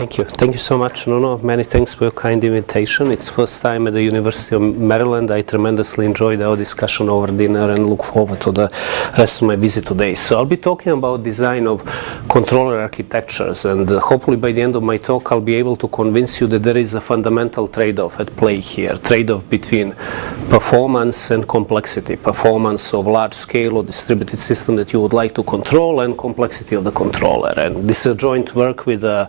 Thank you. Thank you so much, Nuno. Many thanks for your kind invitation. It's first time at the University of Maryland. I tremendously enjoyed our discussion over dinner and look forward to the rest of my visit today. So I'll be talking about design of controller architectures, and hopefully by the end of my talk I'll be able to convince you that there is a fundamental trade-off at play here. Trade-off between performance and complexity. Performance of large-scale or distributed system that you would like to control, and complexity of the controller. And this is a joint work with a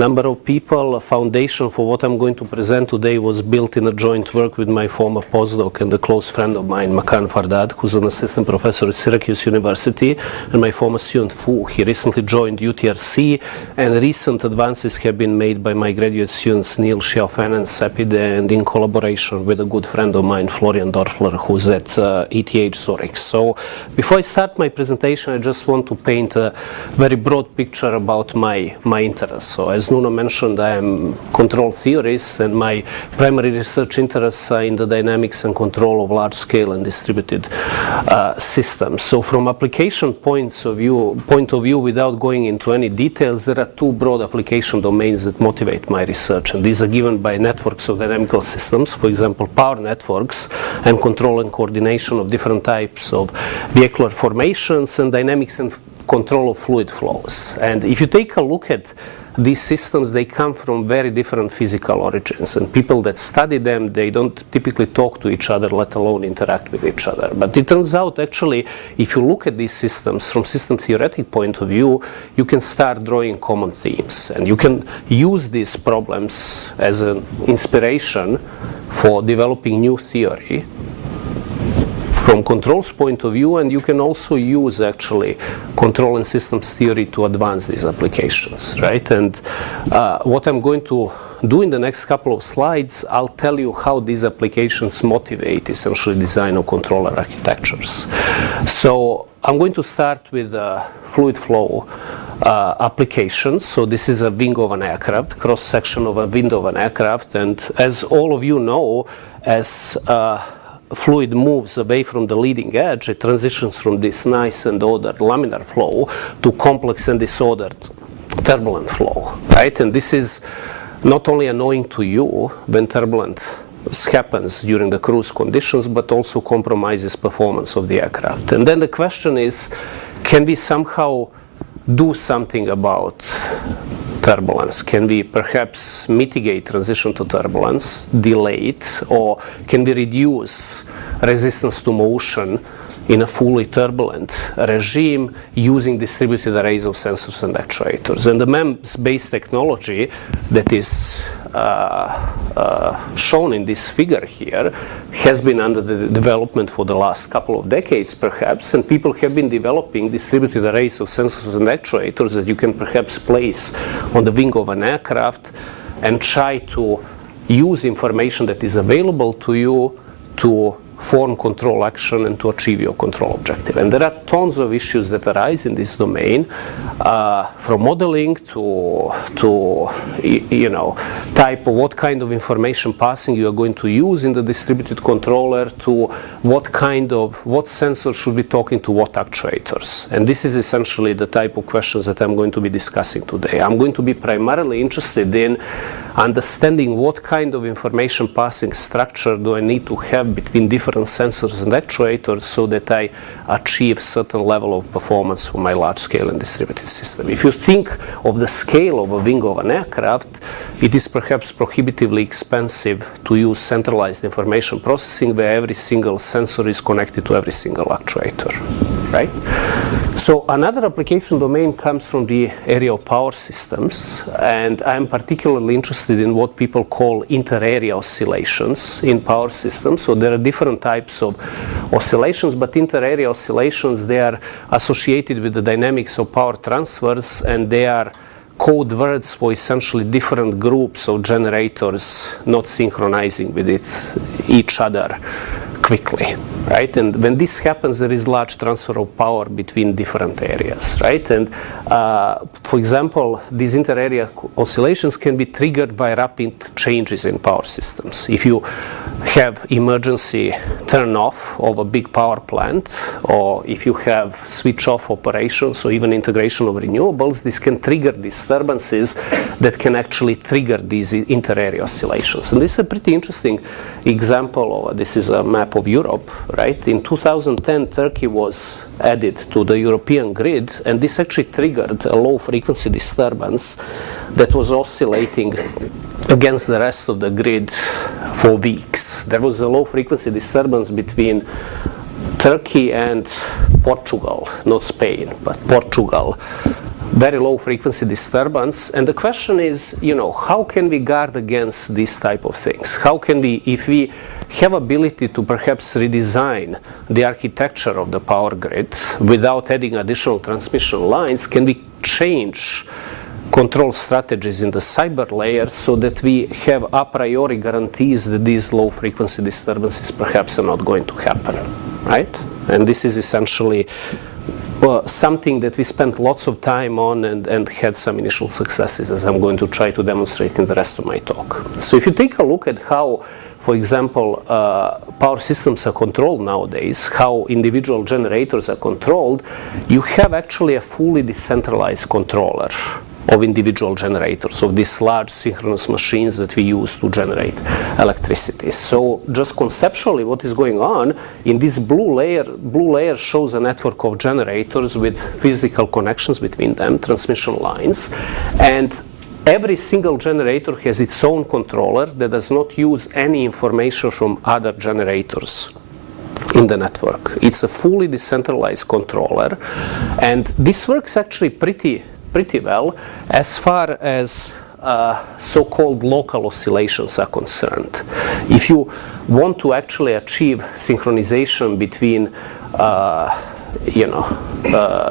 number of people. A foundation for what I'm going to present today was built in a joint work with my former postdoc and a close friend of mine, Makan Fardad, who's an assistant professor at Syracuse University, and my former student Fu. He recently joined UTRC, and recent advances have been made by my graduate students Neil Xiaofan and Sepide, and in collaboration with a good friend of mine, Florian Dorfler, who's at ETH Zurich. So before I start my presentation, I just want to paint a very broad picture about my interests. So as Nuno mentioned, I am control theorist, and my primary research interests are in the dynamics and control of large-scale and distributed systems. So from application point of view, without going into any details, there are two broad application domains that motivate my research, and these are given by networks of dynamical systems, for example, power networks, and control and coordination of different types of vehicular formations, and dynamics and control of fluid flows. And if you take a look at these systems, they come from very different physical origins, and people that study them, they don't typically talk to each other, let alone interact with each other. But it turns out, actually, if you look at these systems from system theoretic point of view, you can start drawing common themes, and you can use these problems as an inspiration for developing new theory from control's point of view, and you can also use actually control and systems theory to advance these applications, right? And what I'm going to do in the next couple of slides, I'll tell you how these applications motivate essentially design of controller architectures. So I'm going to start with fluid flow applications. So this is a wing of an aircraft, cross-section of a window of an aircraft, and as all of you know, as fluid moves away from the leading edge, it transitions from this nice and ordered laminar flow to complex and disordered turbulent flow, right? And this is not only annoying to you when turbulence happens during the cruise conditions, but also compromises performance of the aircraft. And then the question is, can we somehow do something about turbulence? Can we perhaps mitigate transition to turbulence, delay it, or can we reduce resistance to motion in a fully turbulent regime using distributed arrays of sensors and actuators? And the MEMS-based technology that is shown in this figure here has been under the development for the last couple of decades, perhaps, and people have been developing distributed arrays of sensors and actuators that you can perhaps place on the wing of an aircraft and try to use information that is available to you to form control action and to achieve your control objective. And there are tons of issues that arise in this domain, from modeling to type of what kind of information passing you are going to use in the distributed controller, to what sensor should be talking to what actuators. And this is essentially the type of questions that I'm going to be discussing today. I'm going to be primarily interested in understanding what kind of information passing structure do I need to have between different sensors and actuators so that I achieve certain level of performance for my large-scale and distributed system. If you think of the scale of a wing of an aircraft, it is perhaps prohibitively expensive to use centralized information processing where every single sensor is connected to every single actuator, right? So another application domain comes from the area of power systems, and I'm particularly interested in what people call inter-area oscillations in power systems. So there are different types of oscillations, but inter-area oscillations, they are associated with the dynamics of power transfers, and they are code words for essentially different groups of generators not synchronizing with each other quickly. right? And when this happens, there is large transfer of power between different areas, right? And for example, these inter-area oscillations can be triggered by rapid changes in power systems. If you have emergency turn off of a big power plant, or if you have switch off operations or even integration of renewables, this can trigger disturbances that can actually trigger these inter-area oscillations. And this is a pretty interesting example of, this is a map of Europe, right? In 2010, Turkey was added to the European grid, and this actually triggered a low frequency disturbance that was oscillating against the rest of the grid for weeks. There was a low frequency disturbance between Turkey and Portugal, not Spain, but Portugal. Very low frequency disturbance. And the question is, how can we guard against these type of things? How can we, if we have ability to perhaps redesign the architecture of the power grid without adding additional transmission lines, can we change control strategies in the cyber layer so that we have a priori guarantees that these low frequency disturbances perhaps are not going to happen, right? And this is essentially something that we spent lots of time on and had some initial successes, as I'm going to try to demonstrate in the rest of my talk. So if you take a look at how, for example, power systems are controlled nowadays, how individual generators are controlled, you have actually a fully decentralized controller of individual generators, of these large synchronous machines that we use to generate electricity. So just conceptually what is going on in this blue layer shows a network of generators with physical connections between them, transmission lines, and every single generator has its own controller that does not use any information from other generators in the network. It's a fully decentralized controller, and this works actually pretty well as far as so-called local oscillations are concerned. If you want to actually achieve synchronization between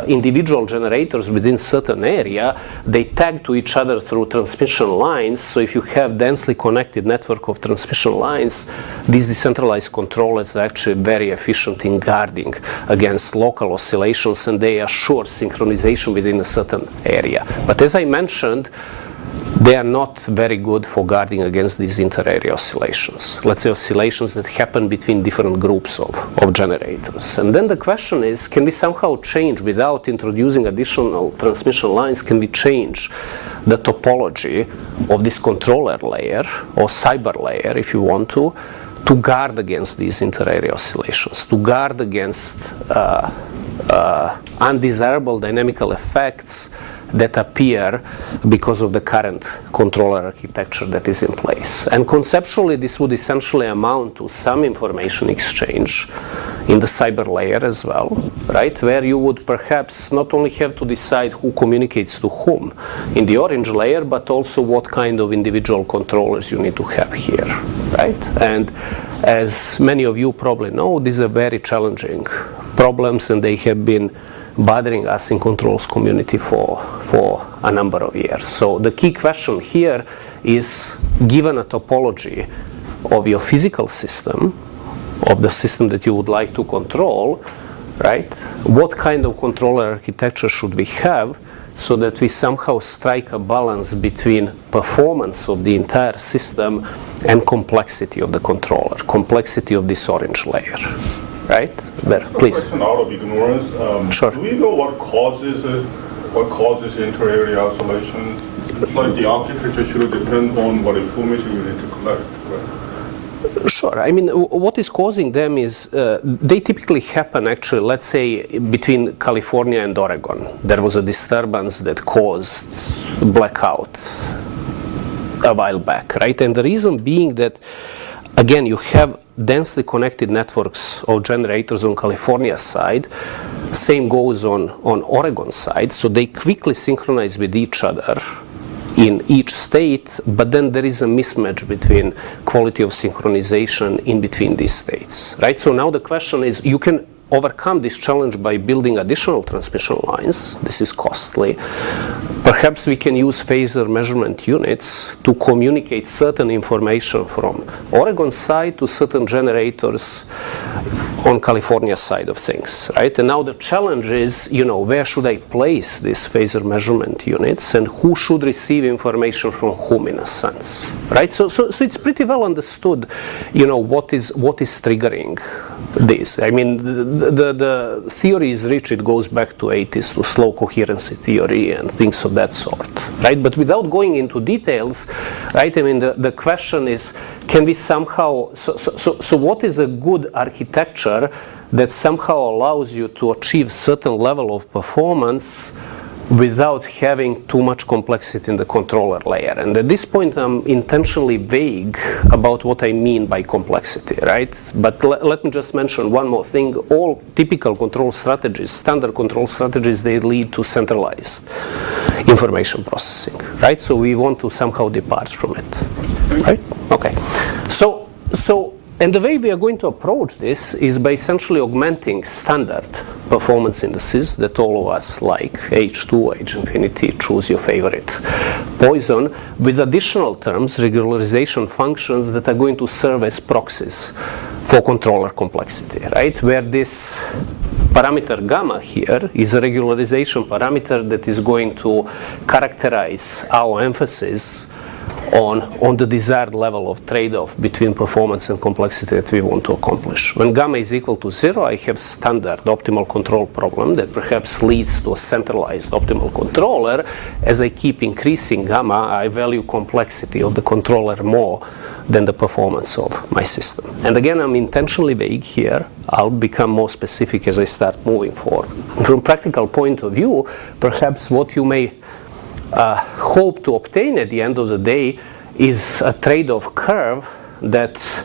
individual generators within certain area, they tag to each other through transmission lines. So if you have densely connected network of transmission lines, these decentralized controllers are actually very efficient in guarding against local oscillations, and they assure synchronization within a certain area. But as I mentioned, they are not very good for guarding against these inter-area oscillations. Let's say oscillations that happen between different groups of generators. And then the question is, can we somehow change, without introducing additional transmission lines, can we change the topology of this controller layer, or cyber layer if you want to guard against these inter-area oscillations, to guard against undesirable dynamical effects that appear because of the current controller architecture that is in place. And conceptually, this would essentially amount to some information exchange in the cyber layer as well, right? Where you would perhaps not only have to decide who communicates to whom in the orange layer, but also what kind of individual controllers you need to have here, right? And as many of you probably know, these are very challenging problems, and they have been bothering us in controls community for a number of years. So the key question here is, given a topology of your physical system, of the system that you would like to control, right, what kind of controller architecture should we have so that we somehow strike a balance between performance of the entire system and complexity of the controller, complexity of this orange layer. Right? There, please. A question out of ignorance. Sure. Do we know what causes inter-area oscillations? It's like the architecture should depend on what information you need to collect, right? Sure. I mean, what is causing them is they typically happen actually, let's say, between California and Oregon. There was a disturbance that caused blackout a while back, right? And the reason being that, again, you have densely connected networks of generators on California's side. Same goes on Oregon side. So they quickly synchronize with each other in each state, but then there is a mismatch between quality of synchronization in between these states, right? So now the question is, you can overcome this challenge by building additional transmission lines. This is costly. Perhaps we can use phasor measurement units to communicate certain information from Oregon side to certain generators on California side of things, right? And now the challenge is, where should I place these phasor measurement units, and who should receive information from whom, in a sense, right? So it's pretty well understood, what is triggering this. I mean, the theory is rich. It goes back to 80s, to slow coherency theory and things of that sort, right? But without going into details, right? I mean, the question is, can we somehow, so what is a good architecture that somehow allows you to achieve certain level of performance without having too much complexity in the controller layer? And at this point, I'm intentionally vague about what I mean by complexity, right? But let me just mention one more thing. All typical control strategies, standard control strategies, they lead to centralized information processing, right? So we want to somehow depart from it, right? Okay. And the way we are going to approach this is by essentially augmenting standard performance indices that all of us like, H2, H infinity, choose your favorite poison, with additional terms, regularization functions that are going to serve as proxies for controller complexity, right? Where this parameter gamma here is a regularization parameter that is going to characterize our emphasis on the desired level of trade-off between performance and complexity that we want to accomplish. When gamma is equal to 0, I have standard optimal control problem that perhaps leads to a centralized optimal controller. As I keep increasing gamma, I value complexity of the controller more than the performance of my system. And again, I'm intentionally vague here. I'll become more specific as I start moving forward. From a practical point of view, perhaps what you may hope to obtain at the end of the day is a trade-off curve that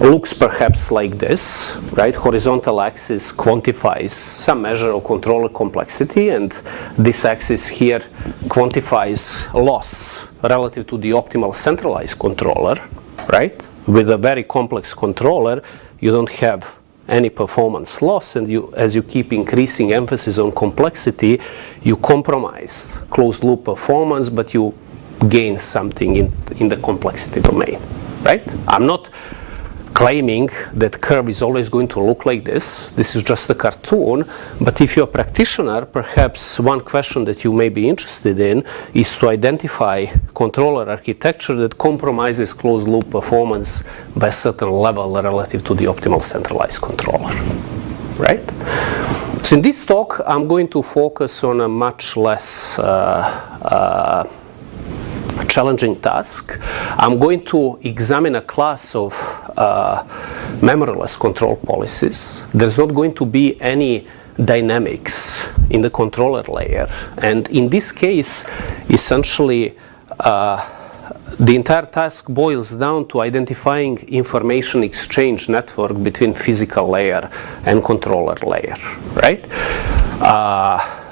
looks perhaps like this, right? Horizontal axis quantifies some measure of controller complexity, and this axis here quantifies loss relative to the optimal centralized controller, right? With a very complex controller, you don't have any performance loss, and as you keep increasing emphasis on complexity, you compromise closed loop performance, but you gain something in the complexity domain, right? I'm not claiming that curve is always going to look like this. This is just a cartoon, but if you're a practitioner, perhaps one question that you may be interested in is to identify controller architecture that compromises closed loop performance by a certain level relative to the optimal centralized controller, right? So in this talk, I'm going to focus on a much less challenging task. I'm going to examine a class of memoryless control policies. There's not going to be any dynamics in the controller layer. And in this case, essentially, the entire task boils down to identifying information exchange network between physical layer and controller layer, right?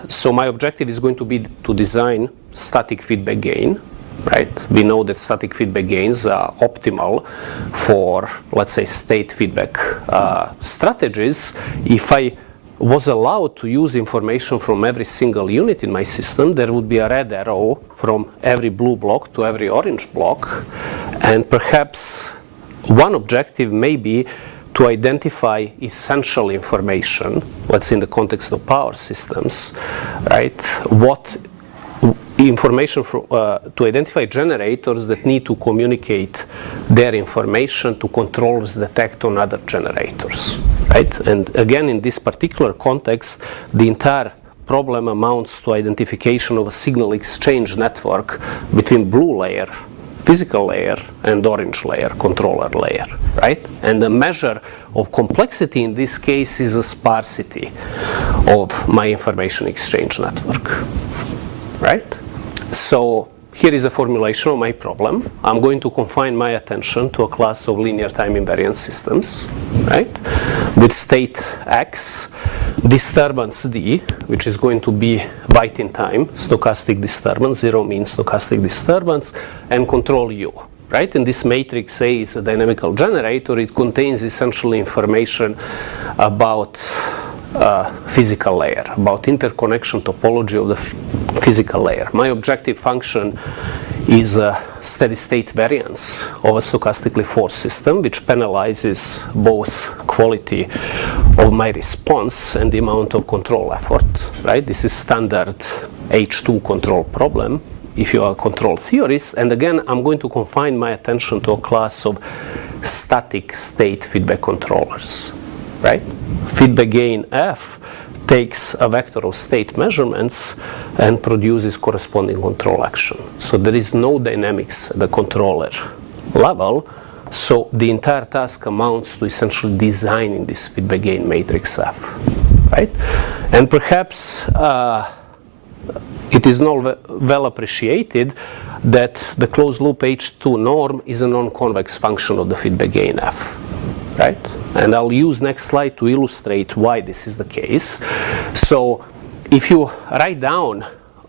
So my objective is going to be to design static feedback gain, right? We know that static feedback gains are optimal for, let's say, state feedback strategies. If I was allowed to use information from every single unit in my system, there would be a red arrow from every blue block to every orange block. And perhaps one objective may be to identify essential information, let's say in the context of power systems, right? What information to identify generators that need to communicate their information to controllers that act on other generators, right? And again, in this particular context, the entire problem amounts to identification of a signal exchange network between blue layer, physical layer, and orange layer, controller layer, right? And the measure of complexity in this case is a sparsity of my information exchange network, right? So here is a formulation of my problem. I'm going to confine my attention to a class of linear time invariant systems, right? With state X, disturbance D, which is going to be byte in time, stochastic disturbance, zero means stochastic disturbance, and control U, right? And this matrix A is a dynamical generator. It contains essentially information about physical layer, about interconnection topology of the physical layer. My objective function is a steady state variance of a stochastically forced system, which penalizes both quality of my response and the amount of control effort, right? This is standard H2 control problem if you are a control theorist. And again, I'm going to confine my attention to a class of static state feedback controllers, right? Feedback gain F takes a vector of state measurements and produces corresponding control action. So there is no dynamics at the controller level. So the entire task amounts to essentially designing this feedback gain matrix F, right? And perhaps it is not well appreciated that the closed loop H2 norm is a non-convex function of the feedback gain F, right? And I'll use next slide to illustrate why this is the case. So if you write down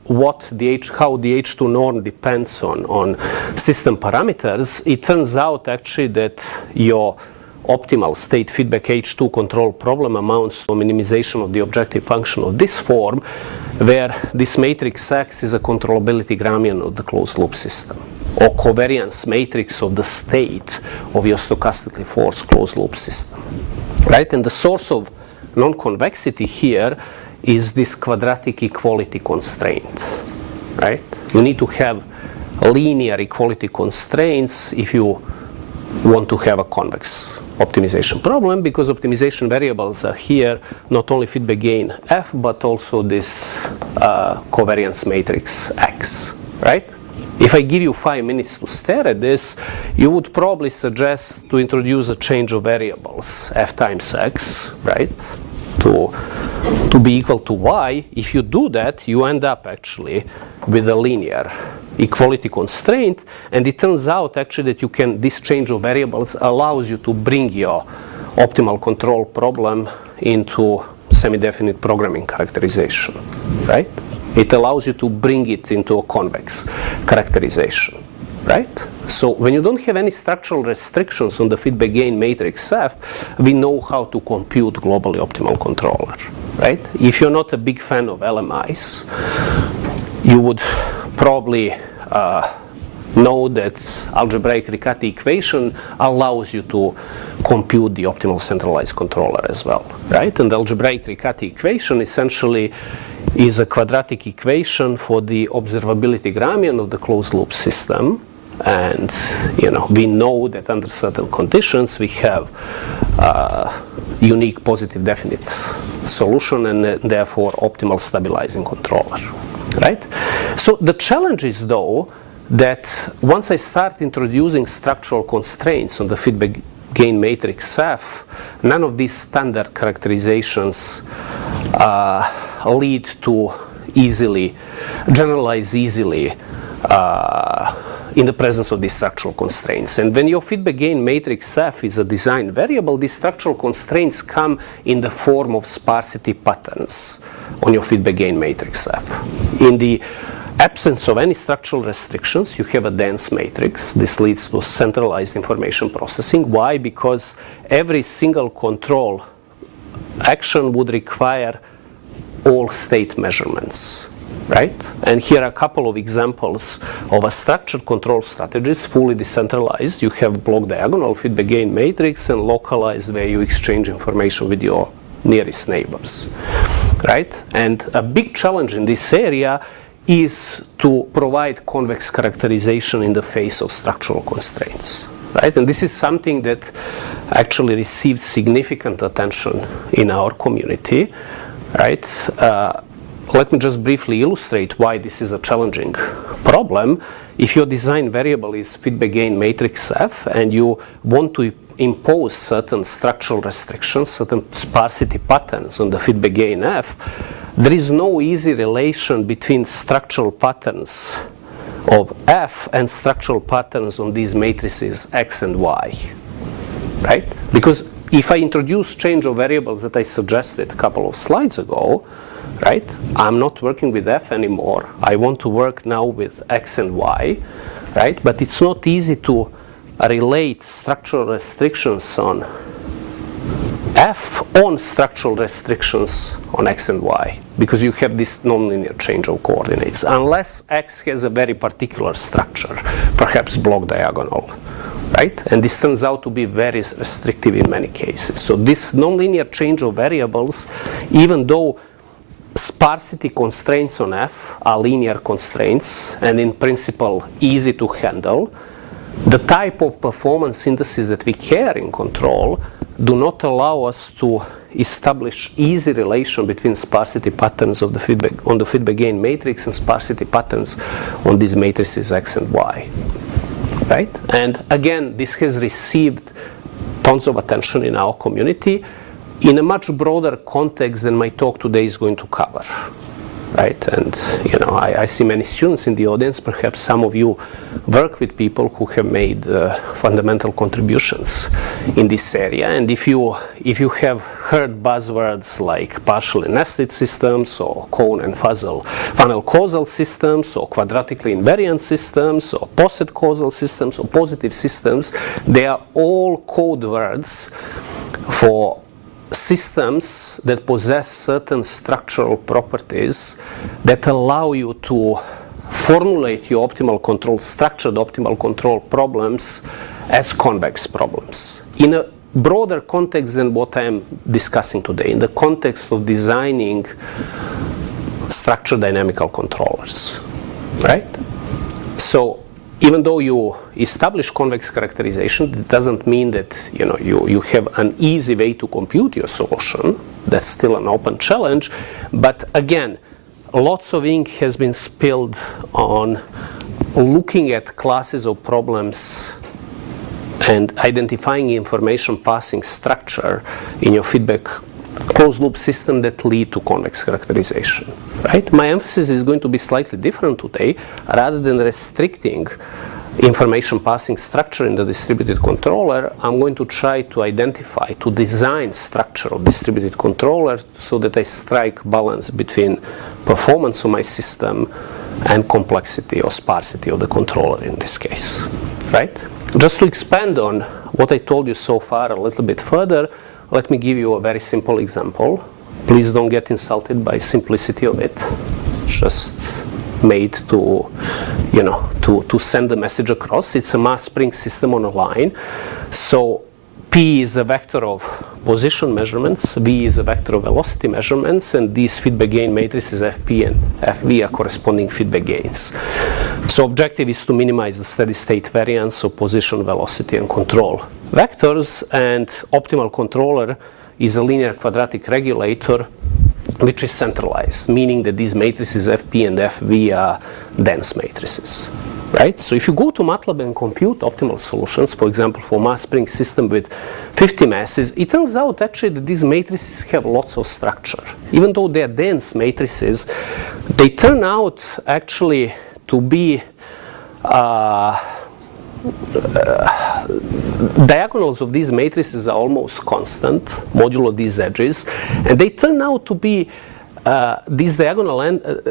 how the H2 norm depends on system parameters, it turns out actually that your optimal state feedback H2 control problem amounts to a minimization of the objective function of this form, where this matrix X is a controllability Lagrangian of the closed loop system, or covariance matrix of the state of your stochastically forced closed loop system, right? And the source of non-convexity here is this quadratic equality constraint, right? You need to have linear equality constraints if you want to have a convex optimization problem, because optimization variables are here not only feedback gain F, but also this covariance matrix X, right? If I give you 5 minutes to stare at this, you would probably suggest to introduce a change of variables, F times X, right? To be equal to Y. If you do that, you end up actually with a linear equality constraint, and it turns out actually that this change of variables allows you to bring your optimal control problem into semi-definite programming characterization, right? It allows you to bring it into a convex characterization, right? So when you don't have any structural restrictions on the feedback gain matrix F, we know how to compute globally optimal controller, right? If you're not a big fan of LMIs, you would probably know that algebraic Riccati equation allows you to compute the optimal centralized controller as well, right? And the algebraic Riccati equation essentially is a quadratic equation for the observability Lagrangian of the closed loop system. And we know that under certain conditions we have unique positive definite solution and therefore optimal stabilizing controller, right? So the challenge is though that once I start introducing structural constraints on the feedback gain matrix F, none of these standard characterizations lead to generalize easily in the presence of these structural constraints. And when your feedback gain matrix F is a design variable, these structural constraints come in the form of sparsity patterns on your feedback gain matrix F. In the absence of any structural restrictions, you have a dense matrix. This leads to centralized information processing. Why? Because every single control action would require all state measurements, right? And here are a couple of examples of a structured control strategies, fully decentralized. You have block diagonal feedback gain matrix and localized where you exchange information with your nearest neighbors, right? And a big challenge in this area is to provide convex characterization in the face of structural constraints, right? And this is something that actually received significant attention in our community, right? Let me just briefly illustrate why this is a challenging problem. If your design variable is feedback gain matrix F and you want to impose certain structural restrictions, certain sparsity patterns on the feedback gain F, there is no easy relation between structural patterns of F and structural patterns on these matrices X and Y, right? Because if I introduce change of variables that I suggested a couple of slides ago, right, I'm not working with F anymore. I want to work now with X and Y, right? But it's not easy to relate structural restrictions on f on structural restrictions on x and y, because you have this nonlinear change of coordinates, unless x has a very particular structure, perhaps block diagonal, right? And this turns out to be very restrictive in many cases. So this nonlinear change of variables, even though sparsity constraints on f are linear constraints and in principle easy to handle, the type of performance indices that we care in control do not allow us to establish easy relation between sparsity patterns of the feedback on the feedback gain matrix and sparsity patterns on these matrices x and y, right? And again, this has received tons of attention in our community in a much broader context than my talk today is going to cover, right? And you know, I see many students in the audience. Perhaps some of you work with people who have made fundamental contributions in this area. And if you have heard buzzwords like partially nested systems, or cone and funnel causal systems, or quadratically invariant systems, or poset causal systems, or positive systems, they are all code words for systems that possess certain structural properties that allow you to formulate your optimal control, structured optimal control problems as convex problems in a broader context than what I am discussing today, in the context of designing structured dynamical controllers, right? So even though you establish convex characterization, it doesn't mean that you have an easy way to compute your solution. That's still an open challenge. But again, lots of ink has been spilled on looking at classes of problems and identifying information passing structure in your feedback closed loop system that lead to convex characterization, right? My emphasis is going to be slightly different today. Rather than restricting information passing structure in the distributed controller, I'm going to try to identify, to design structure of distributed controller so that I strike balance between performance of my system and complexity or sparsity of the controller in this case, right? Just to expand on what I told you so far a little bit further, let me give you a very simple example. Please don't get insulted by simplicity of it. It's just made to, to send the message across. It's a mass spring system on a line. So P is a vector of position measurements, V is a vector of velocity measurements, and these feedback gain matrices FP and FV are corresponding feedback gains. So objective is to minimize the steady state variance of position, velocity, and control vectors, and optimal controller is a linear quadratic regulator which is centralized, meaning that these matrices FP and FV are dense matrices, right? So if you go to MATLAB and compute optimal solutions, for example, for mass spring system with 50 masses, it turns out actually that these matrices have lots of structure. Even though they are dense matrices, they turn out actually to be diagonals of these matrices are almost constant, modulo these edges, and they turn out to be these diagonal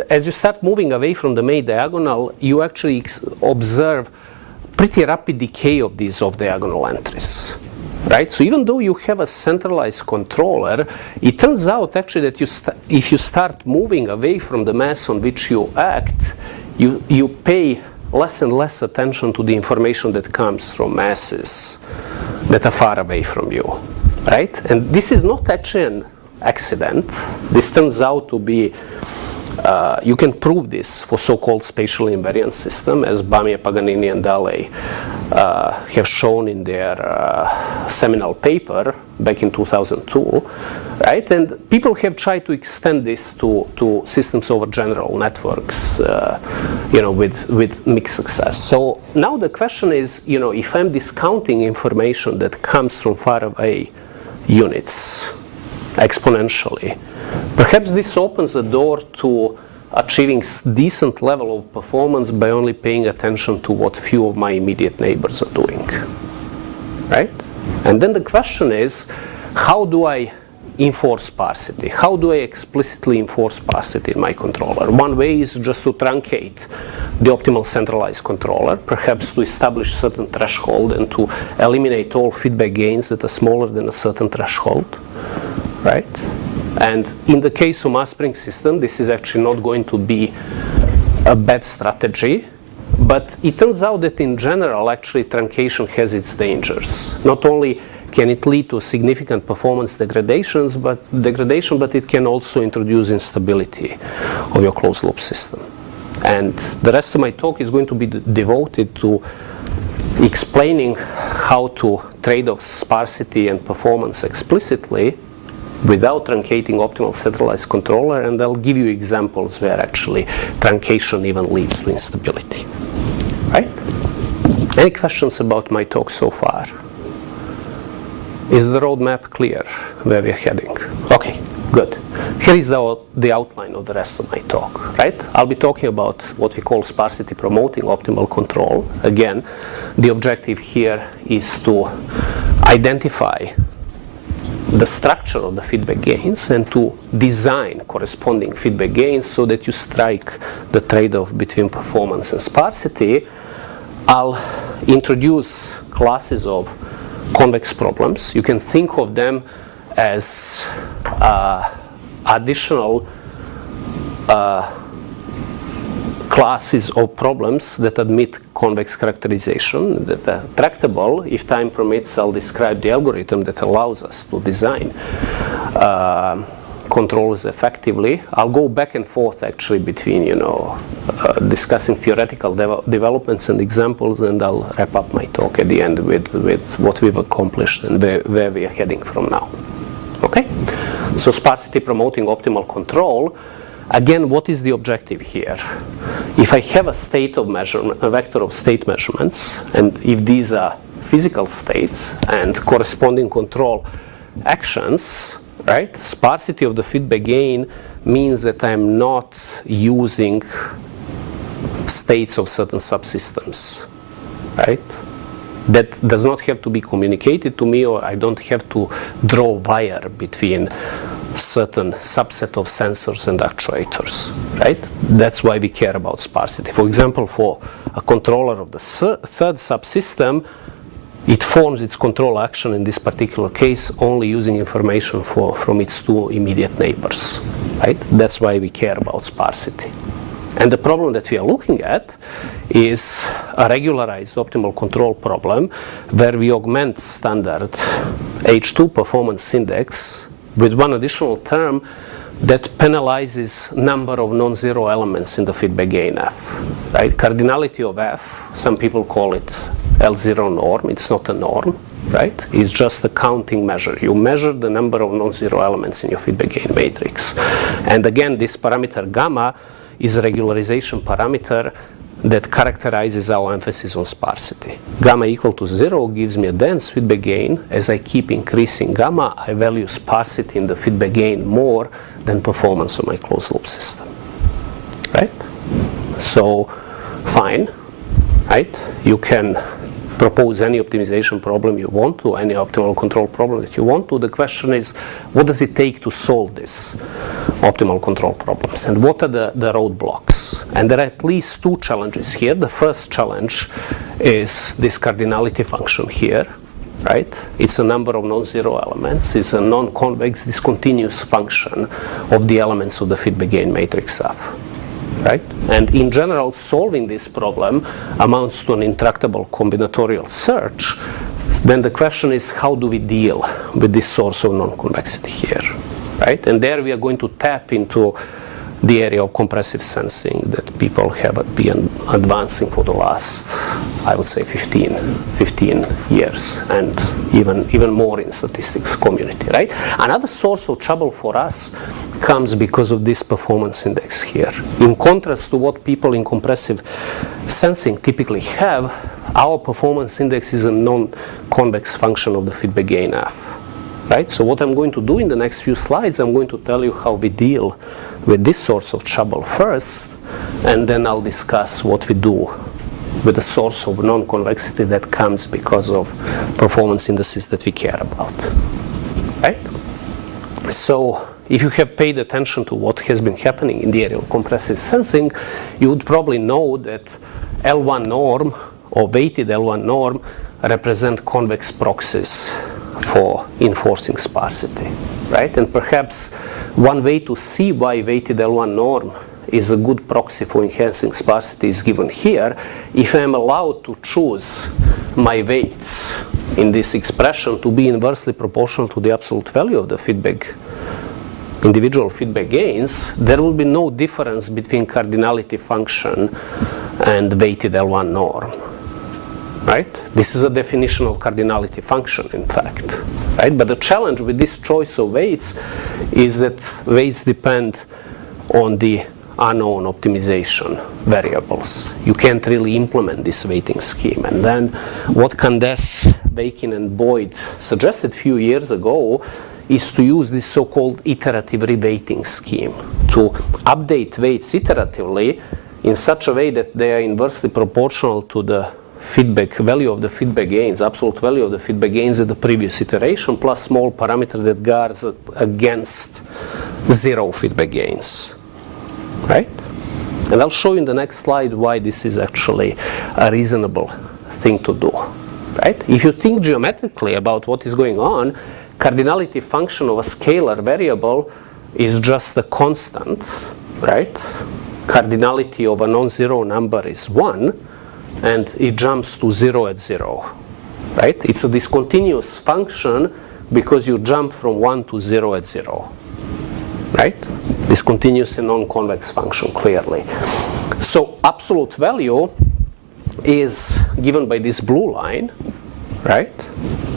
as you start moving away from the main diagonal, you actually observe pretty rapid decay of these off-diagonal entries, right? So even though you have a centralized controller, it turns out actually that if you start moving away from the mass on which you act, you pay less and less attention to the information that comes from masses that are far away from you, right? And this is not actually an accident. This turns out to be, you can prove this for so-called spatially invariant system, as Bamia, Paganini, and Dale have shown in their seminal paper back in 2002, right? And people have tried to extend this to systems over general networks, with mixed success. So now the question is, if I'm discounting information that comes from far away units exponentially, perhaps this opens the door to achieving decent level of performance by only paying attention to what few of my immediate neighbors are doing, right? And then the question is, how do I enforce sparsity? How do I explicitly enforce sparsity in my controller? One way is just to truncate the optimal centralized controller, perhaps to establish certain threshold and to eliminate all feedback gains that are smaller than a certain threshold. right? And in the case of mass spring system, this is actually not going to be a bad strategy, but it turns out that in general, actually, truncation has its dangers. Not only can it lead to significant performance degradation, but it can also introduce instability of your closed loop system. And the rest of my talk is going to be devoted to explaining how to trade off sparsity and performance explicitly without truncating optimal centralized controller, and I'll give you examples where actually truncation even leads to instability. Right? Any questions about my talk so far? Is the roadmap clear where we're heading? Okay, good. Here is the outline of the rest of my talk, right? I'll be talking about what we call sparsity-promoting optimal control. Again, the objective here is to identify the structure of the feedback gains and to design corresponding feedback gains so that you strike the trade-off between performance and sparsity. I'll introduce classes of convex problems. You can think of them as additional classes of problems that admit convex characterization, that are tractable. If time permits, I'll describe the algorithm that allows us to design controls effectively. I'll go back and forth actually between, discussing theoretical developments and examples, and I'll wrap up my talk at the end with what we've accomplished and where we are heading from now. Okay? So sparsity promoting optimal control. Again, what is the objective here? If I have a state of measurement, a vector of state measurements, and if these are physical states and corresponding control actions, right? Sparsity of the feedback gain means that I'm not using states of certain subsystems, right? That does not have to be communicated to me, or I don't have to draw wire between certain subset of sensors and actuators, right? That's why we care about sparsity. For example, for a controller of the third subsystem, it forms its control action in this particular case only using information from its two immediate neighbors, right? That's why we care about sparsity. And the problem that we are looking at is a regularized optimal control problem where we augment standard H2 performance index with one additional term that penalizes number of non-zero elements in the feedback gain f. Right? Cardinality of f, some people call it L0 norm. It's not a norm, right? It's just a counting measure. You measure the number of non-zero elements in your feedback gain matrix. And again, this parameter gamma is a regularization parameter that characterizes our emphasis on sparsity. Gamma equal to 0 gives me a dense feedback gain. As I keep increasing gamma, I value sparsity in the feedback gain more than performance of my closed loop system, right? So, fine, right? You can propose any optimization problem you want to, any optimal control problem that you want to. The question is, what does it take to solve this optimal control problems? And what are the roadblocks? And there are at least two challenges here. The first challenge is this cardinality function here, right? It's a number of non-zero elements. It's a non-convex discontinuous function of the elements of the feedback gain matrix F. Right? And in general, solving this problem amounts to an intractable combinatorial search. Then the question is, how do we deal with this source of non-convexity here? Right? And there we are going to tap into the area of compressive sensing that people have been advancing for the last, I would say, 15 years, and even more in statistics community, right? Another source of trouble for us comes because of this performance index here. In contrast to what people in compressive sensing typically have, our performance index is a non-convex function of the feedback gain f. Right? So what I'm going to do in the next few slides, I'm going to tell you how we deal with this source of trouble first, and then I'll discuss what we do with the source of non-convexity that comes because of performance indices that we care about. Right? So if you have paid attention to what has been happening in the area of compressive sensing, you would probably know that L1 norm or weighted L1 norm represent convex proxies for enforcing sparsity, right? And perhaps one way to see why weighted L1 norm is a good proxy for enhancing sparsity is given here. If I'm allowed to choose my weights in this expression to be inversely proportional to the absolute value of the feedback, individual feedback gains, there will be no difference between cardinality function and weighted L1 norm, right? This is a definition of cardinality function, in fact, right? But the challenge with this choice of weights is that weights depend on the unknown optimization variables. You can't really implement this weighting scheme. And then what Candace, Bacon, and Boyd suggested a few years ago is to use this so-called iterative reweighting scheme to update weights iteratively in such a way that they are inversely proportional to the feedback value of the feedback gains, absolute value of the feedback gains at the previous iteration, plus small parameter that guards against zero feedback gains, right? And I'll show you in the next slide why this is actually a reasonable thing to do, right? If you think geometrically about what is going on, cardinality function of a scalar variable is just a constant, right? Cardinality of a non-zero number is 1, and it jumps to 0 at 0, right? It's a discontinuous function because you jump from 1 to 0 at 0, right? Discontinuous and non-convex function, clearly. So absolute value is given by this blue line, right?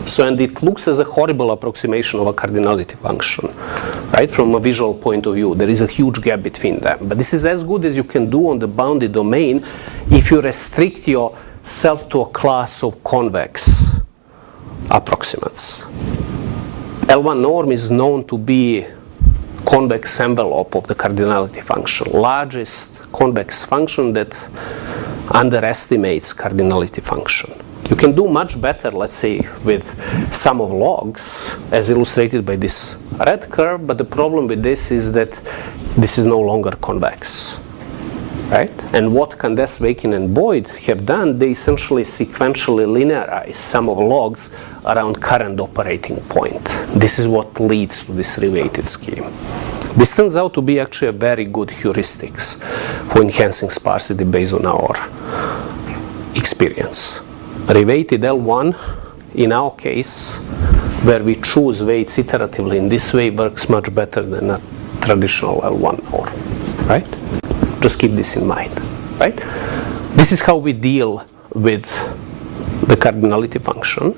So, and it looks as a horrible approximation of a cardinality function, right? From a visual point of view, there is a huge gap between them. But this is as good as you can do on the bounded domain if you restrict yourself to a class of convex approximates. L1 norm is known to be convex envelope of the cardinality function, largest convex function that underestimates cardinality function. You can do much better, let's say, with sum of logs, as illustrated by this red curve, but the problem with this is that this is no longer convex, right? And what Candace, Bacon, and Boyd have done, they essentially sequentially linearize sum of logs around current operating point. This is what leads to this reweighted scheme. This turns out to be actually a very good heuristics for enhancing sparsity based on our experience. Reweighted L1, in our case, where we choose weights iteratively in this way, works much better than a traditional L1 norm, right? Just keep this in mind, right? This is how we deal with the cardinality function,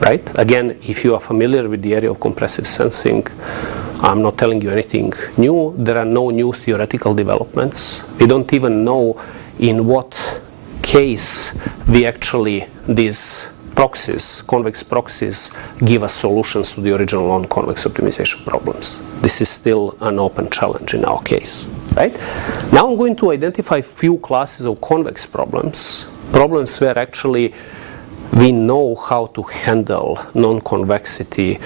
right? Again, if you are familiar with the area of compressive sensing, I'm not telling you anything new. There are no new theoretical developments. We don't even know in what case we actually, these proxies, convex proxies, give us solutions to the original non-convex optimization problems. This is still an open challenge in our case, right? Now I'm going to identify a few classes of convex problems, problems where actually we know how to handle non-convexity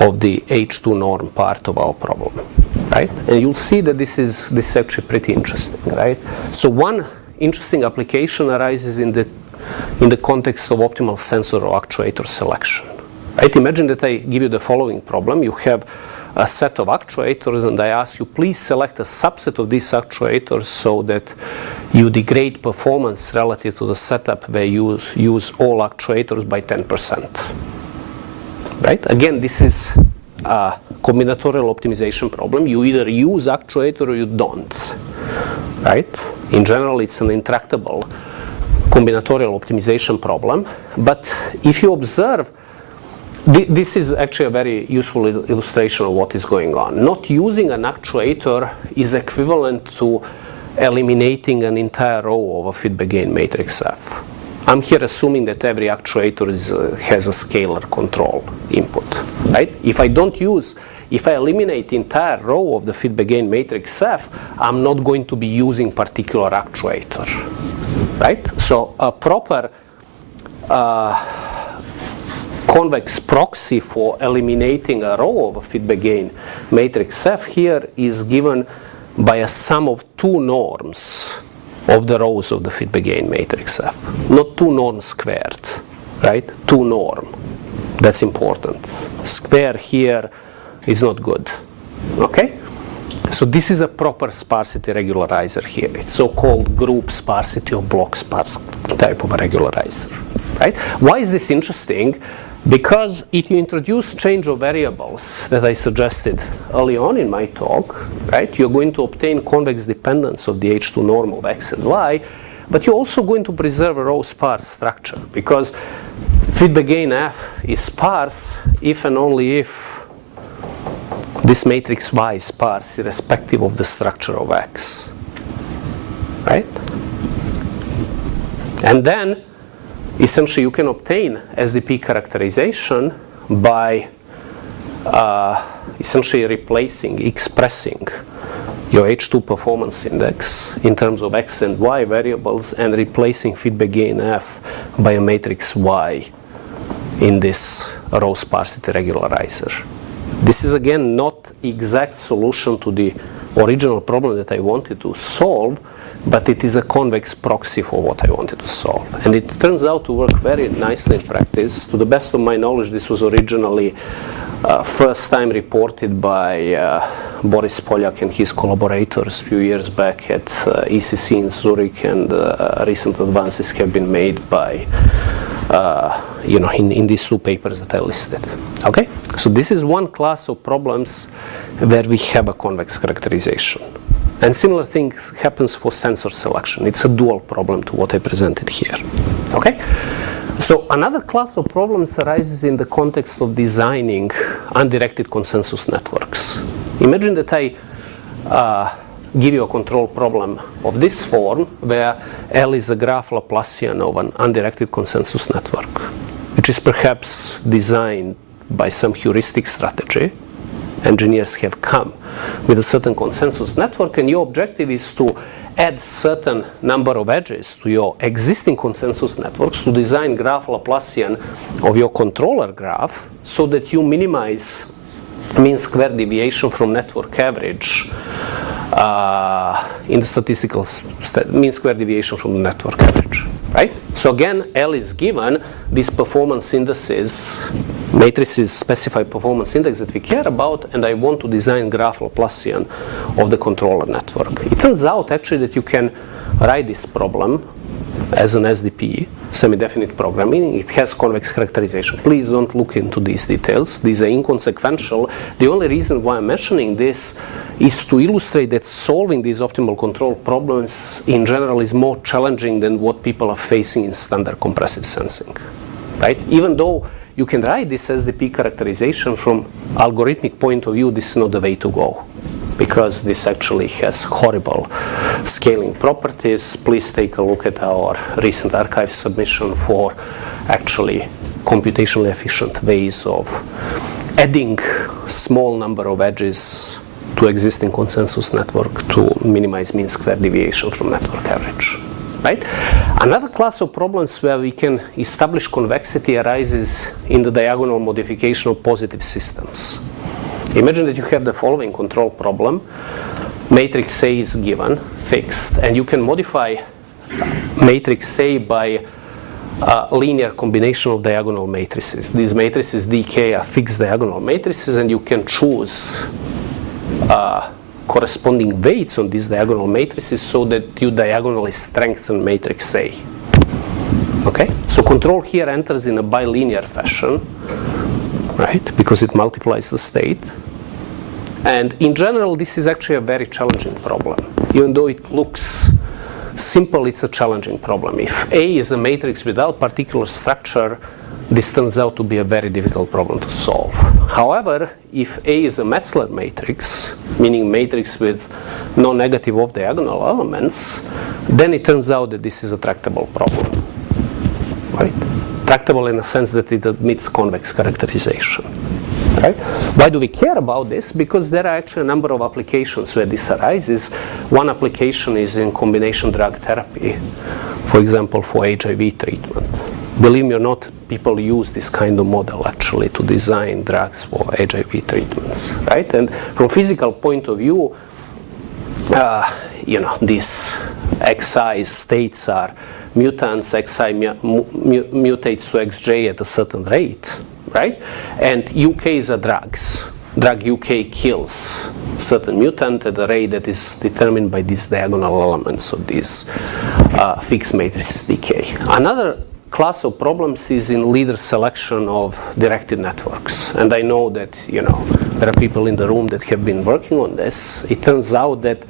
of the H2 norm part of our problem, right? And you'll see that this is actually pretty interesting, right? So one interesting application arises in the context of optimal sensor or actuator selection, right? Imagine that I give you the following problem. You have a set of actuators, and I ask you, please select a subset of these actuators so that you degrade performance relative to the setup where you use all actuators by 10%. Right? Again, this is a combinatorial optimization problem. You either use actuator or you don't, right? In general, it's an intractable combinatorial optimization problem. But if you observe, this is actually a very useful illustration of what is going on. Not using an actuator is equivalent to eliminating an entire row of a feedback gain matrix F. I'm here assuming that every actuator has a scalar control input, right? If I eliminate the entire row of the feedback gain matrix F, I'm not going to be using particular actuator, right? So a proper convex proxy for eliminating a row of a feedback gain matrix F here is given by a sum of two norms of the rows of the feedback gain matrix F. Not two norms squared, right? Two norm, That's important. Square here is not good. Okay? So this is a proper sparsity regularizer here. It's so-called group sparsity or block sparsity type of a regularizer. Right? Why is this interesting? Because if you introduce change of variables that I suggested early on in my talk, right, you're going to obtain convex dependence of the H2 norm of x and y, but you're also going to preserve a row sparse structure, because feedback gain f is sparse if and only if this matrix Y is sparse irrespective of the structure of X, right? And then, essentially, you can obtain SDP characterization by essentially expressing your H2 performance index in terms of X and Y variables and replacing feedback gain F by a matrix Y in this row sparsity regularizer. This is again not exact solution to the original problem that I wanted to solve, but it is a convex proxy for what I wanted to solve. And it turns out to work very nicely in practice. To the best of my knowledge, this was originally first time reported by Boris Poljak and his collaborators a few years back at ECC in Zurich, and recent advances have been made by in these two papers that I listed. Okay? So this is one class of problems where we have a convex characterization. And similar things happens for sensor selection. It's a dual problem to what I presented here. Okay? So another class of problems arises in the context of designing undirected consensus networks. Imagine that I give you a control problem of this form, where L is a graph Laplacian of an undirected consensus network, which is perhaps designed by some heuristic strategy. Engineers have come with a certain consensus network, and your objective is to add certain number of edges to your existing consensus networks to design graph Laplacian of your controller graph so that you minimize mean square deviation from network average in the statistical mean square deviation from the network average, right? So again, L is given, these performance indices, matrices specify performance index that we care about, and I want to design graph Laplacian of the controller network. It turns out actually that you can write this problem as an SDP, semi-definite programming. It has convex characterization. Please don't look into these details. These are inconsequential. The only reason why I'm mentioning this is to illustrate that solving these optimal control problems in general is more challenging than what people are facing in standard compressive sensing, right? Even though you can write this SDP characterization from algorithmic point of view, this is not the way to go, because this actually has horrible scaling properties. Please take a look at our recent archive submission for actually computationally efficient ways of adding small number of edges to existing consensus network to minimize mean square deviation from network average. Right? Another class of problems where we can establish convexity arises in the diagonal modification of positive systems. Imagine that you have the following control problem. Matrix A is given, fixed, and you can modify matrix A by a linear combination of diagonal matrices. These matrices dk are fixed diagonal matrices, and you can choose corresponding weights on these diagonal matrices so that you diagonally strengthen matrix A. Okay? So control here enters in a bilinear fashion, right? Because it multiplies the state. And in general, this is actually a very challenging problem. Even though it looks simple, it's a challenging problem. If A is a matrix without particular structure, this turns out to be a very difficult problem to solve. However, if A is a Metzler matrix, meaning matrix with no negative off-diagonal elements, then it turns out that this is a tractable problem. Right? Tractable in a sense that it admits convex characterization. Right? Why do we care about this? Because there are actually a number of applications where this arises. One application is in combination drug therapy, for example, for HIV treatment. Believe me or not, people use this kind of model actually to design drugs for HIV treatments, right? And from physical point of view, these Xi states are mutants. Xi mutates to Xj at a certain rate, right? And UKs are drugs. Drug UK kills certain mutant at a rate that is determined by these diagonal elements of these fixed matrices decay. Another class of problems is in leader selection of directed networks. And I know that, you know, there are people in the room that have been working on this. It turns out that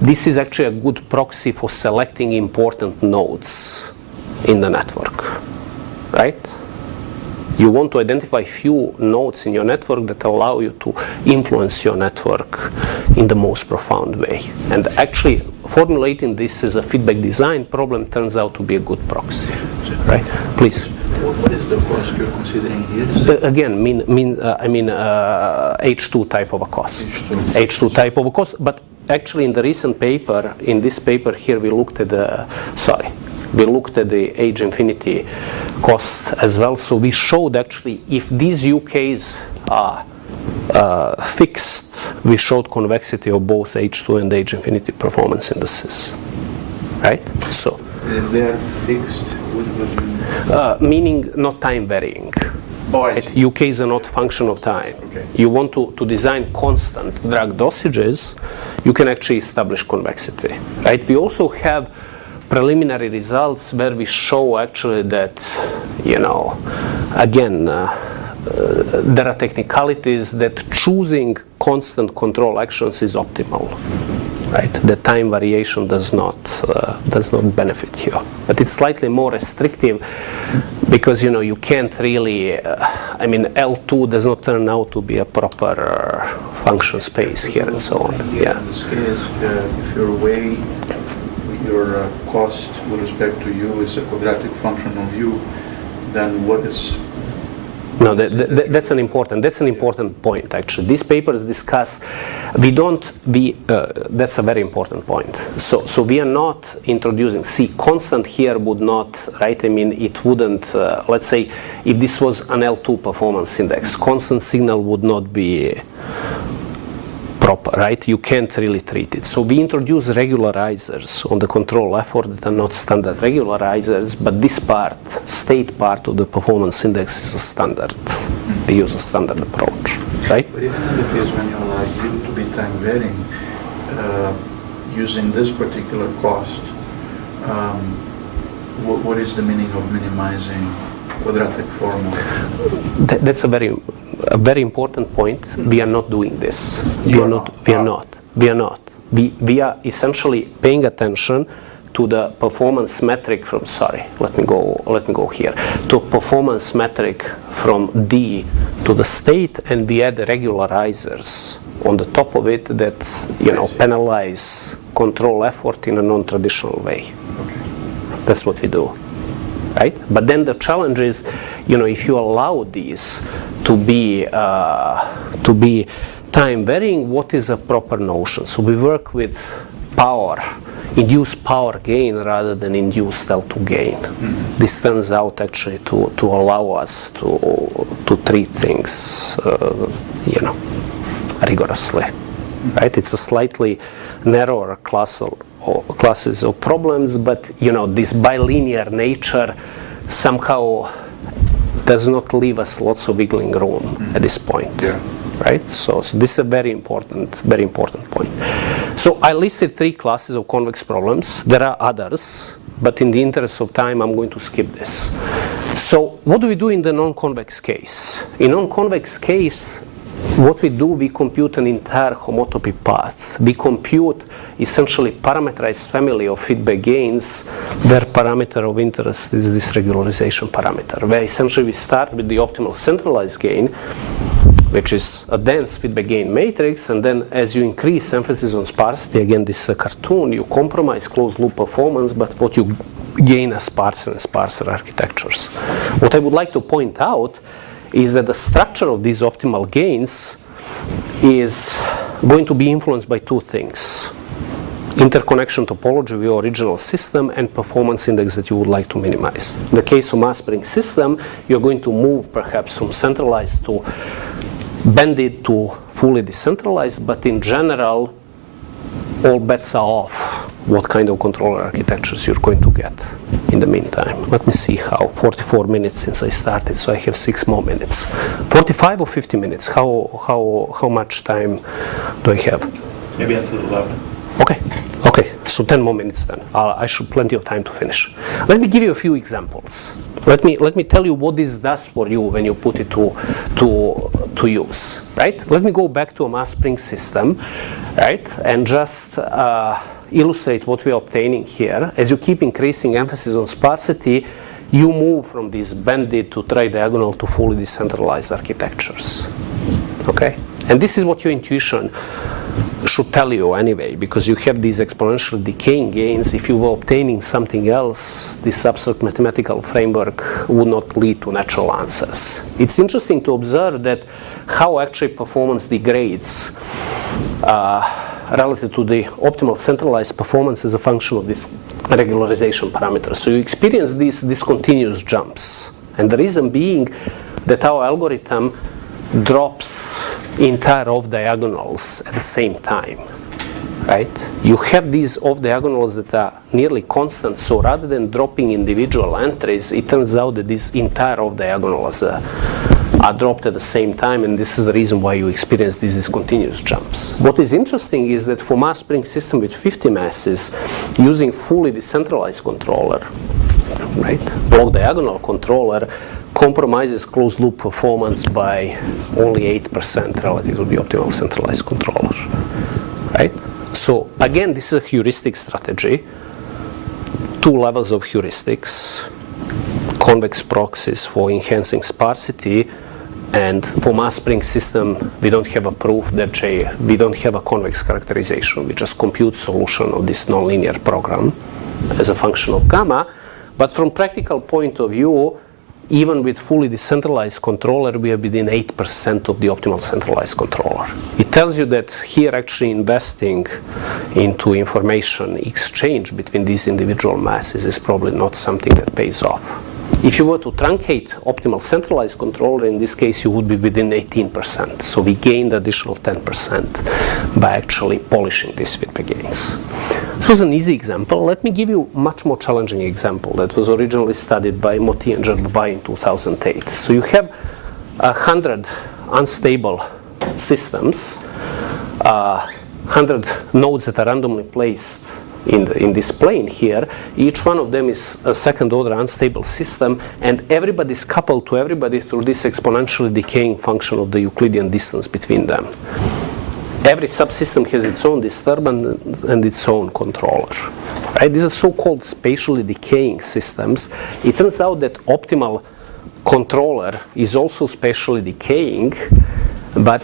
this is actually a good proxy for selecting important nodes in the network, right? You want to identify few nodes in your network that allow you to influence your network in the most profound way. And actually, formulating this as a feedback design problem turns out to be a good proxy, right? Please. What is the cost you're considering here? Again, H2 type of a cost. H2 type of a cost, but actually in the recent paper, in this paper here, we looked at the, we looked at the age infinity cost as well. So we showed actually if these UKs are fixed, we showed convexity of both H2 and age infinity performance indices, right? So if they are fixed, what do you mean? Meaning not time varying. Oh, I see. UKs are not function of time. Okay. You want to design constant drug dosages, you can actually establish convexity, right? We also have preliminary results where we show actually that, you know, again, there are technicalities that choosing constant control actions is optimal, right? The time variation does not benefit you, but it's slightly more restrictive because, you know, you can't really. L2 does not turn out to be a proper function space here and so on. Yeah. In this case, if your way, your cost with respect to u is a quadratic function of u, then what is? No, that's an important point actually. These papers discuss. That's a very important point. So we are not introducing. See, constant here would not, right? I mean, it wouldn't. Let's say if this was an L2 performance index, constant signal would not be proper, right? You can't really treat it. So we introduce regularizers on the control effort that are not standard regularizers, but this part, state part of the performance index is a standard. We use a standard approach, right? But even in the case when you allow u to be time varying, using this particular cost, what is the meaning of minimizing quadratic formula? That's a very important point. We are not doing this. We are essentially paying attention to the performance metric from, let me go here, to performance metric from D to the state, and we add regularizers on the top of it that, you know, penalize control effort in a non-traditional way. Okay. That's what we do. Right? But then the challenge is, you know, if you allow these to be time varying, what is a proper notion? So we work with power, induced power gain rather than induced L2 gain. Mm-hmm. This turns out actually to allow us to treat things, you know, rigorously. Mm-hmm. Right? It's a slightly narrower classes of problems, but, you know, this bilinear nature somehow does not leave us lots of wiggling room at this point. Yeah. Right? So this is a very important point. So I listed 3 classes of convex problems. There are others, but in the interest of time, I'm going to skip this. So what do we do in the non-convex case? In non-convex case, what we do, we compute an entire homotopy path. We compute essentially parameterized family of feedback gains where parameter of interest is this regularization parameter, where essentially we start with the optimal centralized gain, which is a dense feedback gain matrix, and then as you increase emphasis on sparsity, again this is a cartoon, you compromise closed loop performance, but what you gain are sparser and sparser architectures. What I would like to point out is that the structure of these optimal gains is going to be influenced by 2 things. Interconnection topology of your original system and performance index that you would like to minimize. In the case of mass spring system, you're going to move perhaps from centralized to banded to fully decentralized, but in general, all bets are off what kind of controller architectures you're going to get in the meantime. Let me see how, 44 minutes since I started, so I have 6 more minutes. 45 or 50 minutes? How much time do I have? Maybe until 11. Okay, so 10 more minutes then. I should plenty of time to finish. Let me give you a few examples. Let me tell you what this does for you when you put it to use, right? Let me go back to a mass spring system, right? And just illustrate what we are obtaining here. As you keep increasing emphasis on sparsity, you move from these banded to tridiagonal to fully decentralized architectures, okay? And this is what your intuition should tell you anyway, because you have these exponentially decaying gains. If you were obtaining something else, this abstract mathematical framework would not lead to natural answers. It's interesting to observe that how actually performance degrades relative to the optimal centralized performance as a function of this regularization parameter. So you experience these discontinuous jumps. And the reason being that our algorithm drops entire off diagonals at the same time, right? You have these off diagonals that are nearly constant, so rather than dropping individual entries, it turns out that these entire off diagonals are dropped at the same time, and this is the reason why you experience these discontinuous jumps. What is interesting is that for mass spring system with 50 masses, using fully decentralized controller, right, block diagonal controller, compromises closed loop performance by only 8% relative to the optimal centralized controller, right? So again, this is a heuristic strategy, 2 levels of heuristics, convex proxies for enhancing sparsity, and for mass spring system, we don't have a proof that we don't have a convex characterization. We just compute solution of this nonlinear program as a function of gamma. But from practical point of view, even with fully decentralized controller, we are within 8% of the optimal centralized controller. It tells you that here actually investing into information exchange between these individual masses is probably not something that pays off. If you were to truncate optimal centralized controller, in this case you would be within 18%. So we gained additional 10% by actually polishing these feedback gains. This was an easy example. Let me give you a much more challenging example that was originally studied by Moti and Jerbabai in 2008. So you have 100 unstable systems, 100 nodes that are randomly placed in this plane here. Each one of them is a second order unstable system, and everybody is coupled to everybody through this exponentially decaying function of the Euclidean distance between them. Every subsystem has its own disturbance and its own controller, right? These are so-called spatially decaying systems. It turns out that optimal controller is also spatially decaying, but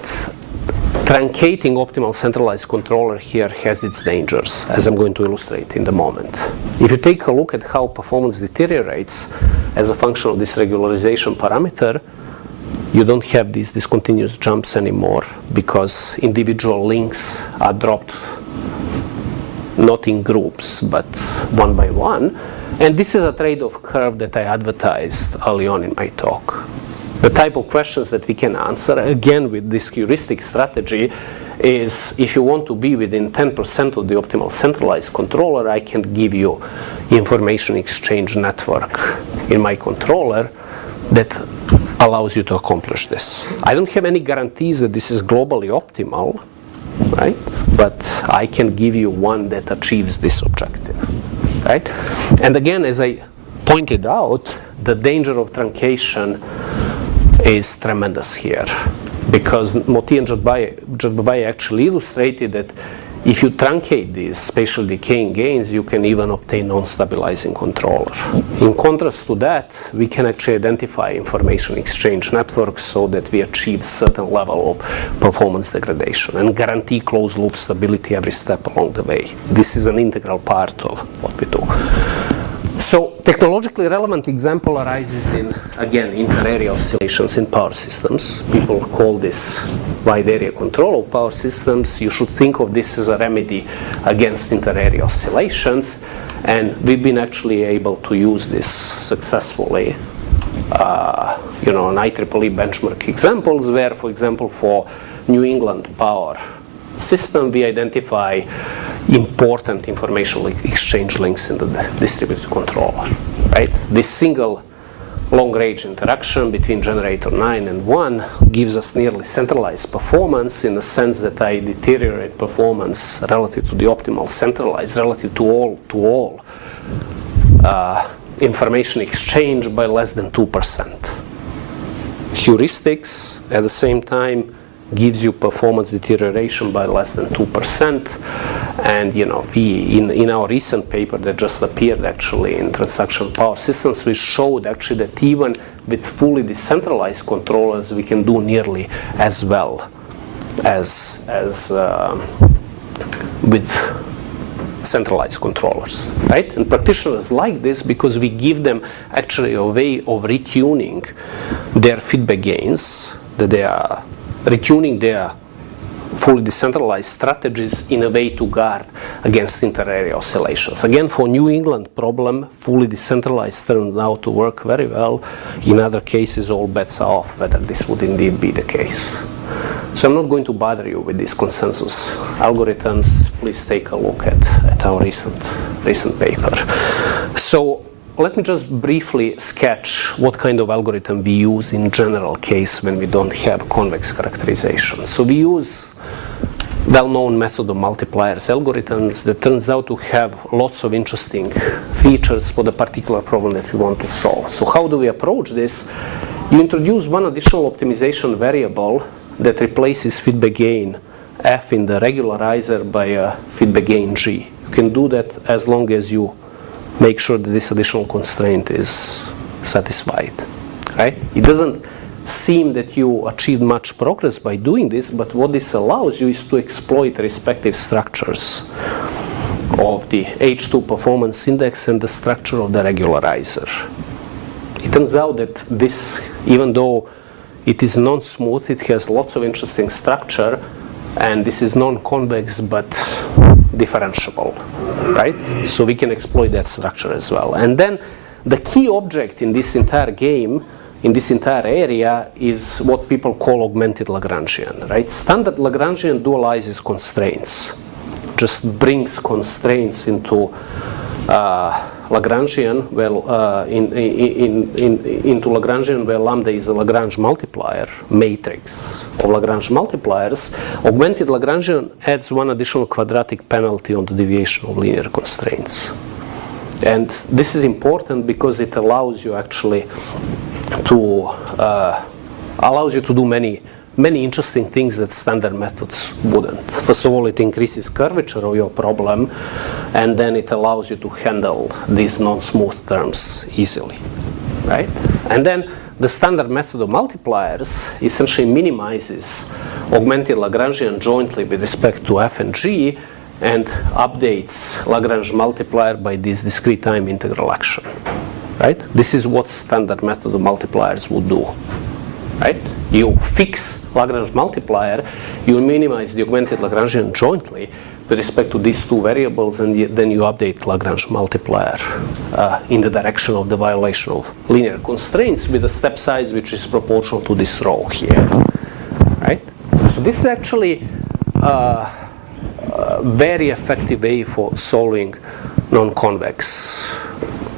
truncating optimal centralized controller here has its dangers, as I'm going to illustrate in a moment. If you take a look at how performance deteriorates as a function of this regularization parameter, you don't have these discontinuous jumps anymore because individual links are dropped not in groups but one by one. And this is a trade-off curve that I advertised early on in my talk. The type of questions that we can answer, again with this heuristic strategy, is if you want to be within 10% of the optimal centralized controller, I can give you information exchange network in my controller that allows you to accomplish this. I don't have any guarantees that this is globally optimal, right? But I can give you one that achieves this objective, right? And again, as I pointed out, the danger of truncation is tremendous here, because Moti and Jerbabai actually illustrated that if you truncate these spatial decaying gains, you can even obtain non-stabilizing controller. In contrast to that, we can actually identify information exchange networks so that we achieve certain level of performance degradation and guarantee closed loop stability every step along the way. This is an integral part of what we do. So technologically relevant example arises in, again, inter-area oscillations in power systems. People call this wide area control of power systems. You should think of this as a remedy against inter-area oscillations. And we've been actually able to use this successfully. On IEEE benchmark examples where, for example, for New England power system, we identify important information exchange links in the distributed controller, right? This single long-range interaction between generator 9 and 1 gives us nearly centralized performance in the sense that I deteriorate performance relative to the optimal centralized, relative to all information exchange by less than 2%. Heuristics, at the same time, gives you performance deterioration by less than 2%. And we, in our recent paper that just appeared actually in Transactional Power Systems, we showed actually that even with fully decentralized controllers, we can do nearly as well as with centralized controllers, right? And practitioners like this because we give them actually a way of retuning their feedback gains, that they are retuning their fully decentralized strategies in a way to guard against inter-area oscillations. Again, for New England problem, fully decentralized turned out to work very well. In other cases, all bets are off whether this would indeed be the case. So I'm not going to bother you with these consensus algorithms. Please take a look at our recent paper. So let me just briefly sketch what kind of algorithm we use in general case when we don't have convex characterization. So we use well-known method of multipliers algorithms that turns out to have lots of interesting features for the particular problem that we want to solve. So how do we approach this? You introduce one additional optimization variable that replaces feedback gain f in the regularizer by a feedback gain g. You can do that as long as you make sure that this additional constraint is satisfied, right? It doesn't seem that you achieved much progress by doing this, but what this allows you is to exploit respective structures of the H2 performance index and the structure of the regularizer. It turns out that this, even though it is non-smooth, it has lots of interesting structure, and this is non-convex but differentiable, right? So we can exploit that structure as well. And then the key object in this entire game, in this entire area, is what people call augmented Lagrangian, right? Standard Lagrangian dualizes constraints, just brings constraints into Lagrangian, into Lagrangian where lambda is a Lagrange multiplier, matrix of Lagrange multipliers. Augmented Lagrangian adds one additional quadratic penalty on the deviation of linear constraints. And this is important because it allows you actually to do many interesting things that standard methods wouldn't. First of all, it increases curvature of your problem, and then it allows you to handle these non-smooth terms easily, right? And then the standard method of multipliers essentially minimizes augmented Lagrangian jointly with respect to f and g, and updates Lagrange multiplier by this discrete time integral action, right? This is what standard method of multipliers would do, right? You fix Lagrange multiplier, you minimize the augmented Lagrangian jointly with respect to these two variables, and then you update Lagrange multiplier in the direction of the violation of linear constraints with a step size which is proportional to this row here, right? So this is actually a very effective way for solving non-convex,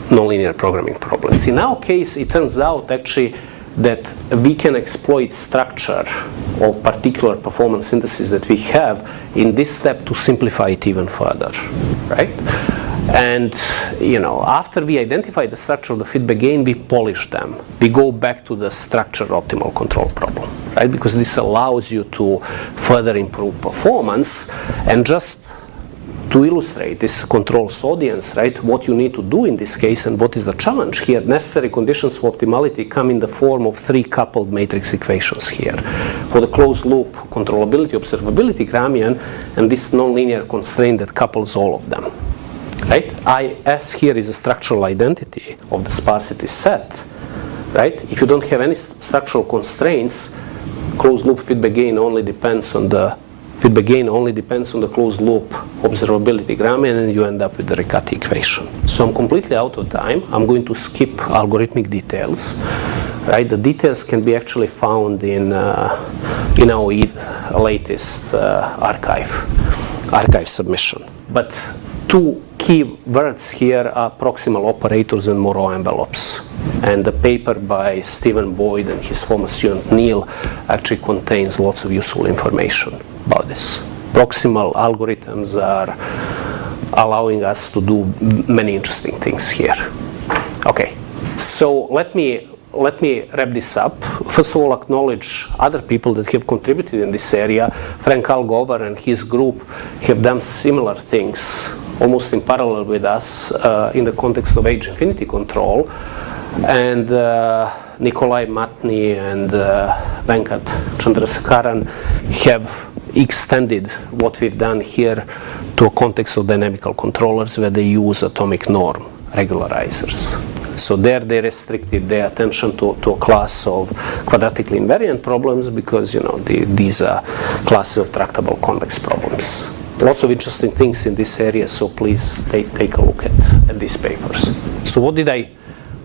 nonlinear programming problems. In our case, it turns out actually that we can exploit structure of particular performance indices that we have in this step to simplify it even further, right? And after we identify the structure of the feedback gain, we polish them. We go back to the structure optimal control problem, right? Because this allows you to further improve performance. And just to illustrate this controls audience, right, what you need to do in this case and what is the challenge here, necessary conditions for optimality come in the form of three coupled matrix equations here. For the closed loop controllability, observability Gramian, and this nonlinear constraint that couples all of them. Right? IS here is a structural identity of the sparsity set. Right? If you don't have any structural constraints, closed loop feedback gain only depends on the closed loop observability Gramian, and you end up with the Riccati equation. So I'm completely out of time. I'm going to skip algorithmic details. Right? The details can be actually found in our latest archive submission. But two key words here are proximal operators and Moreau envelopes. And the paper by Stephen Boyd and his former student Neil actually contains lots of useful information about this. Proximal algorithms are allowing us to do many interesting things here. Okay, so let me wrap this up. First of all, acknowledge other people that have contributed in this area. Frank Algover and his group have done similar things, almost in parallel with us, in the context of age infinity control. And Nikolai Matny and Venkat Chandrasekaran have extended what we've done here to a context of dynamical controllers where they use atomic norm regularizers. So there they restricted their attention to a class of quadratically invariant problems because these are classes of tractable convex problems. Lots of interesting things in this area, so please take a look at these papers. So what did I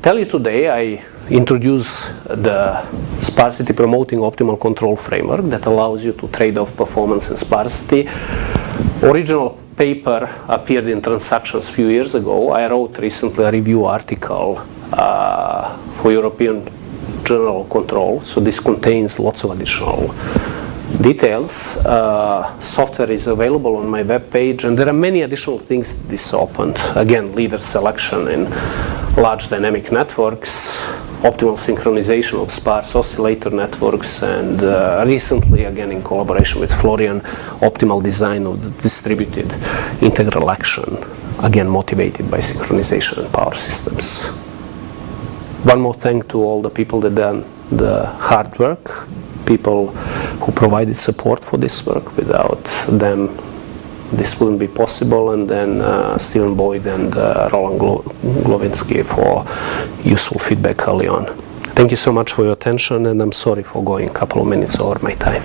tell you today? I introduced the sparsity-promoting optimal control framework that allows you to trade off performance and sparsity. Original paper appeared in Transactions a few years ago. I wrote recently a review article for European Journal of Control, so this contains lots of additional details. Software is available on my webpage, and there are many additional things this opened. Again, leader selection in large dynamic networks, optimal synchronization of sparse oscillator networks, and recently, again in collaboration with Florian, optimal design of the distributed integral action, again motivated by synchronization and power systems. One more thank to all the people that done the hard work, people who provided support for this work. Without them, this wouldn't be possible. And then Stephen Boyd and Roland Glowinski for useful feedback early on. Thank you so much for your attention, and I'm sorry for going a couple of minutes over my time.